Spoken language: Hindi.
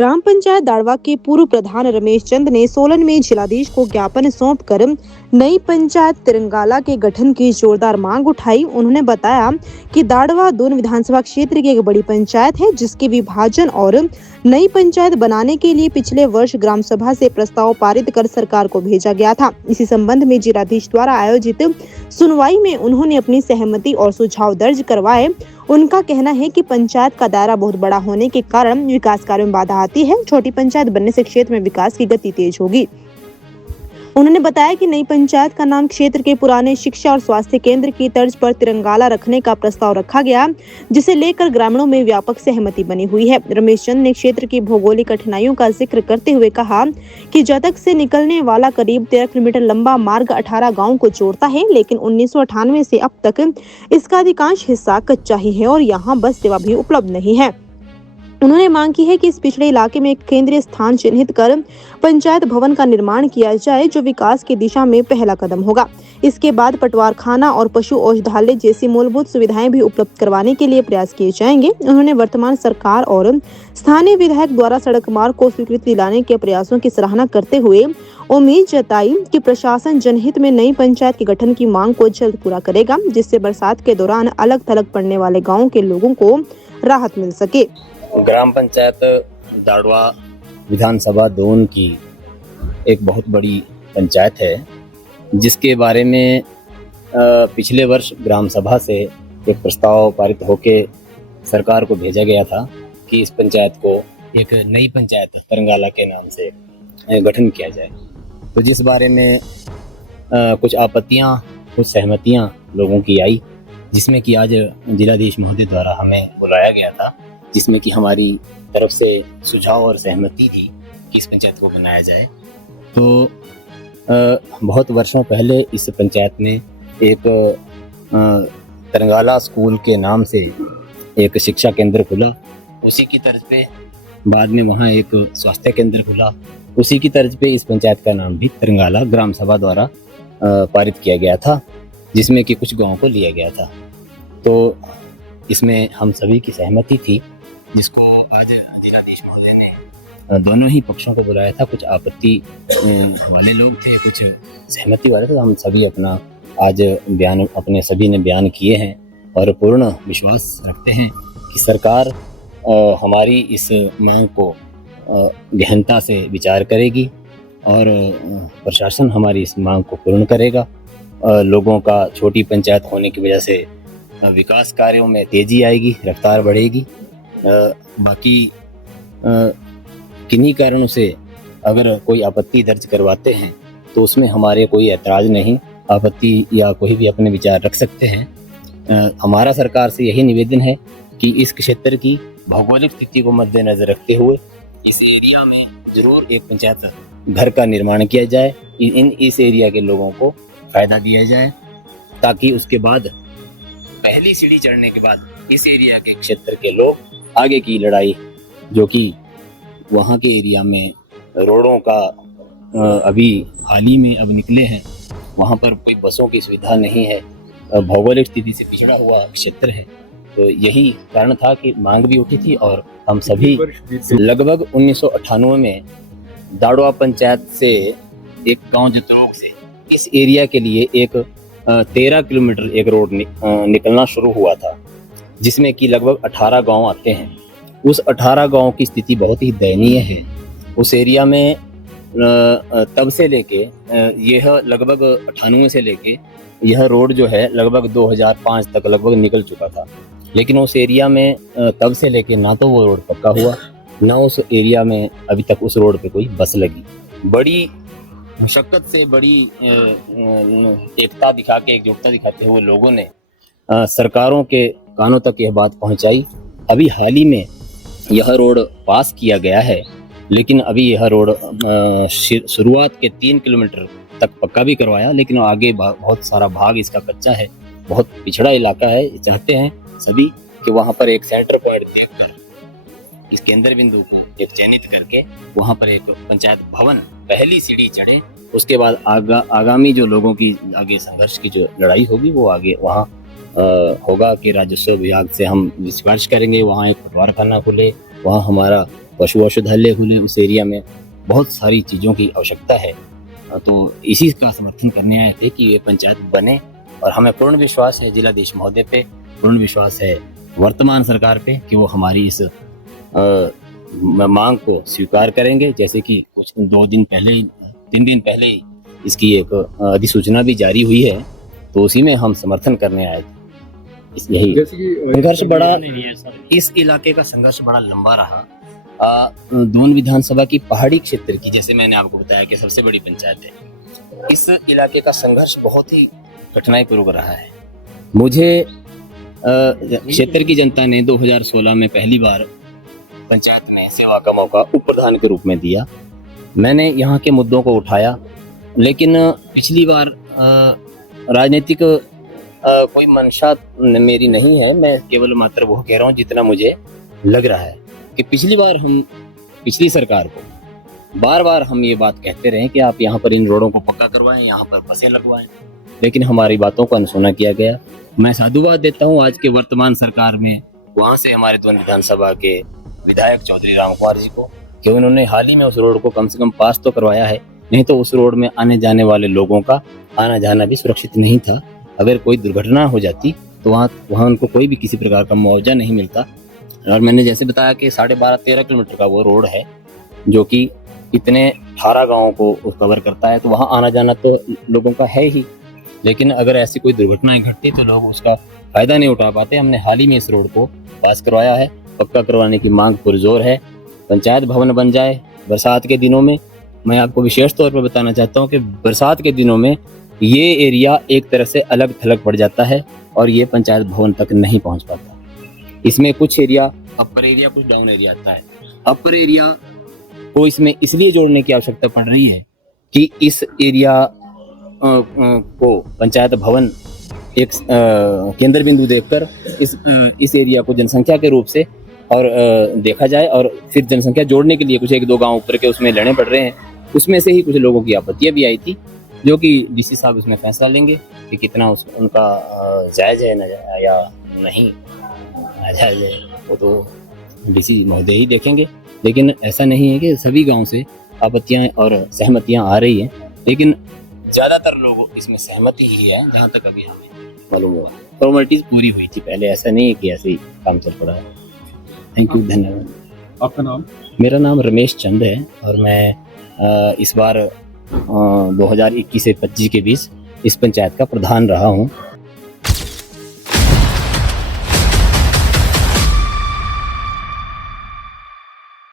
ग्राम पंचायत दाड़वा के पूर्व प्रधान रमेश चंद ने सोलन में जिलाधीश को ज्ञापन सौंपकर नई पंचायत तिरंगाला के गठन की जोरदार मांग उठाई। उन्होंने बताया कि दाड़वा दून विधानसभा क्षेत्र की एक बड़ी पंचायत है, जिसके विभाजन और नई पंचायत बनाने के लिए पिछले वर्ष ग्राम सभा से प्रस्ताव पारित कर सरकार को भेजा गया था। इसी संबंध में जिलाधीश द्वारा आयोजित सुनवाई में उन्होंने अपनी सहमति और सुझाव दर्ज करवाए। उनका कहना है कि पंचायत का दायरा बहुत बड़ा होने के कारण विकास कार्यों में बाधा आती है। छोटी पंचायत बनने से क्षेत्र में विकास की गति तेज होगी। उन्होंने बताया कि नई पंचायत का नाम क्षेत्र के पुराने शिक्षा और स्वास्थ्य केंद्र की तर्ज पर तिरंगाला रखने का प्रस्ताव रखा गया, जिसे लेकर ग्रामीणों में व्यापक सहमति बनी हुई है। रमेश चंद ने क्षेत्र की भौगोलिक कठिनाइयों का जिक्र करते हुए कहा कि जतक से निकलने वाला करीब 13 किलोमीटर लंबा मार्ग 18 गाँव को जोड़ता है, लेकिन 1998 से अब तक इसका अधिकांश हिस्सा कच्चा ही है और यहाँ बस सेवा भी उपलब्ध नहीं है। उन्होंने मांग की है कि इस पिछड़े इलाके में एक केंद्रीय स्थान चिन्हित कर पंचायत भवन का निर्माण किया जाए, जो विकास की दिशा में पहला कदम होगा। इसके बाद पटवार खाना और पशु औषधालय जैसी मूलभूत सुविधाएं भी उपलब्ध करवाने के लिए प्रयास किए जाएंगे। उन्होंने वर्तमान सरकार और स्थानीय विधायक द्वारा सड़क मार्ग को स्वीकृति दिलाने के प्रयासों की सराहना करते हुए उम्मीद जताई कि प्रशासन जनहित में नई पंचायत के गठन की मांग को जल्द पूरा करेगा, जिससे बरसात के दौरान अलग थलग पड़ने वाले गाँव के लोगों को राहत मिल सके। ग्राम पंचायत दाड़वा विधानसभा दून की एक बहुत बड़ी पंचायत है, जिसके बारे में पिछले वर्ष ग्राम सभा से एक प्रस्ताव पारित होके सरकार को भेजा गया था कि इस पंचायत को एक नई पंचायत तिरंगाला के नाम से गठन किया जाए। तो जिस बारे में कुछ आपत्तियां, कुछ सहमतियां लोगों की आई, जिसमें कि आज जिलाधीश महोदय द्वारा हमें बुलाया गया था, जिसमें कि हमारी तरफ से सुझाव और सहमति थी कि इस पंचायत को बनाया जाए। तो बहुत वर्षों पहले इस पंचायत में एक तिरंगाला स्कूल के नाम से एक शिक्षा केंद्र खुला। उसी की तर्ज पे बाद में वहाँ एक स्वास्थ्य केंद्र खुला। उसी की तर्ज पे इस पंचायत का नाम भी तिरंगाला ग्राम सभा द्वारा पारित किया गया था, जिसमें कि कुछ गाँव को लिया गया था। तो इसमें हम सभी की सहमति थी, जिसको आज जिलाधीश महोदय ने दोनों ही पक्षों को बुलाया था। कुछ आपत्ति वाले लोग थे, कुछ सहमति वाले थे। हम सभी अपना आज बयान अपने सभी ने बयान किए हैं और पूर्ण विश्वास रखते हैं कि सरकार हमारी इस मांग को गहनता से विचार करेगी और प्रशासन हमारी इस मांग को पूर्ण करेगा। लोगों का छोटी पंचायत होने की वजह से विकास कार्यों में तेजी आएगी, रफ्तार बढ़ेगी। बाकी किन्हीं कारणों से अगर कोई आपत्ति दर्ज करवाते हैं तो उसमें हमारे कोई ऐतराज़ नहीं, आपत्ति या कोई भी अपने विचार रख सकते हैं। हमारा सरकार से यही निवेदन है कि इस क्षेत्र की भौगोलिक स्थिति को मद्देनजर रखते हुए इस एरिया में ज़रूर एक पंचायत घर का निर्माण किया जाए, इस एरिया के लोगों को फ़ायदा दिया जाए, ताकि उसके बाद पहली सीढ़ी चढ़ने के बाद इस एरिया के क्षेत्र के लोग आगे की लड़ाई, जो कि वहाँ के एरिया में रोडों का अभी हाल ही में अब निकले हैं, वहाँ पर कोई बसों की सुविधा नहीं है, भौगोलिक स्थिति से पिछड़ा हुआ क्षेत्र है। तो यही कारण था कि मांग भी उठी थी और हम सभी लगभग 1998 में दाड़वा पंचायत से एक गांव जतरोग से इस एरिया के लिए एक 13 किलोमीटर एक रोड निकलना शुरू हुआ था, जिसमें कि लगभग 18 गांव आते हैं। उस 18 गांव की स्थिति बहुत ही दयनीय है। उस एरिया में तब से लेके यह लगभग 98 से लेके यह रोड जो है लगभग 2005 तक लगभग निकल चुका था, लेकिन उस एरिया में तब से लेके ना तो वो रोड पक्का हुआ, ना उस एरिया में अभी तक उस रोड पे कोई बस लगी। बड़ी मुशक्कत से, बड़ी एकता दिखा के, एकजुटता दिखाते हुए लोगों ने सरकारों के कानों तक यह बात पहुंचाई। अभी हाल ही में यह रोड पास किया गया है, लेकिन अभी यह रोड शुरुआत के 3 किलोमीटर तक पक्का भी करवाया, लेकिन आगे बहुत सारा भाग इसका कच्चा है। बहुत पिछड़ा इलाका है। चाहते हैं सभी कि वहाँ पर एक सेंटर पॉइंट देखकर, इस केंद्र बिंदु को एक चयनित करके वहाँ पर एक पंचायत भवन पहली सीढ़ी चढ़े। उसके बाद आगामी जो लोगों की आगे संघर्ष की जो लड़ाई होगी वो आगे वहाँ होगा कि राजस्व विभाग से हम सिफारिश करेंगे, वहाँ एक पटवार खाना खुले, वहाँ हमारा पशु औषधालय खुले उस एरिया में, बहुत सारी चीज़ों की आवश्यकता है। तो इसी का समर्थन करने आए थे कि ये पंचायत बने, और हमें पूर्ण विश्वास है जिलाधीश महोदय पे, पूर्ण विश्वास है वर्तमान सरकार पे कि वो हमारी इस मांग को स्वीकार करेंगे। जैसे कि कुछ 3 दिन पहले ही इसकी एक अधिसूचना भी जारी हुई है, तो उसी में हम समर्थन करने आए थे। यही संघर्ष बड़ा, इस इलाके का संघर्ष बड़ा लंबा रहा। दोन विधानसभा की पहाड़ी क्षेत्र की, जैसे मैंने आपको बताया कि सबसे बड़ी पंचायत है, इस इलाके का संघर्ष बहुत ही कठिनाईपूर्वक रहा है। मुझे क्षेत्र की जनता ने 2016 में पहली बार पंचायत में सेवा का मौका उप प्रधान के रूप में दिया। मैंने यहाँ के मुद्दों को उठाया, लेकिन पिछली बार राजनीतिक कोई मंशा मेरी नहीं है। मैं केवल मात्र वो कह रहा हूँ जितना मुझे लग रहा है कि पिछली सरकार को बार बार हम ये बात कहते रहे कि आप यहाँ पर इन रोडों को पक्का करवाएं, यहाँ पर बसें लगवाएं, लेकिन हमारी बातों को अनसुना किया गया। मैं साधुवाद देता हूँ आज के वर्तमान सरकार में, वहाँ से हमारे दोनों विधानसभा के विधायक चौधरी राम कुमार जी को, कि उन्होंने हाल ही में उस रोड को कम से कम पास तो करवाया है, नहीं तो उस रोड में आने जाने वाले लोगों का आना जाना भी सुरक्षित नहीं था। अगर कोई दुर्घटना हो जाती तो वहाँ उनको कोई भी किसी प्रकार का मुआवजा नहीं मिलता। और मैंने जैसे बताया कि 12.5-13 किलोमीटर का वो रोड है जो कि इतने 18 गाँवों को कवर करता है, तो वहाँ आना जाना तो लोगों का है ही, लेकिन अगर ऐसी कोई दुर्घटनाएं घटती तो लोग उसका फायदा नहीं उठा पाते। हमने हाल ही में इस रोड को पास करवाया है, पक्का करवाने की मांग पुरजोर है। पंचायत भवन बन जाए बरसात के दिनों में। मैं आपको विशेष तौर पर बताना चाहता हूँ कि बरसात के दिनों में ये एरिया एक तरह से अलग थलग पड़ जाता है और ये पंचायत भवन तक नहीं पहुँच पाता। इसमें कुछ एरिया अपर एरिया, कुछ डाउन एरिया आता है। अपर एरिया को इसमें इसलिए जोड़ने की आवश्यकता पड़ रही है कि इस एरिया को पंचायत भवन एक केंद्र बिंदु देखकर इस एरिया को जनसंख्या के रूप से और देखा जाए, और फिर जनसंख्या जोड़ने के लिए कुछ 1-2 गांव ऊपर के उसमें लेने पड़ रहे हैं। उसमें से ही कुछ लोगों की आपत्तियां भी आई थी, जो कि डीसी साहब उसमें फैसला लेंगे कि कितना उनका जायज़ है या नहीं नाजायज़ है, वो तो डीसी महोदय ही देखेंगे। लेकिन ऐसा नहीं है कि सभी गाँव से आपत्तियाँ और सहमतियाँ आ रही हैं, लेकिन ज़्यादातर लोग इसमें सहमति ही है जहाँ तक अभी हमें मालूम हुआ। फॉर्मेलिटीज पूरी हुई थी पहले, ऐसा नहीं है कि ऐसे ही काम चल पड़ा है। थैंक यू, धन्यवाद। आपका नाम? मेरा नाम रमेश चंद है और मैं इस बार 2021 से 25 के बीच इस पंचायत का प्रधान रहा हूँ।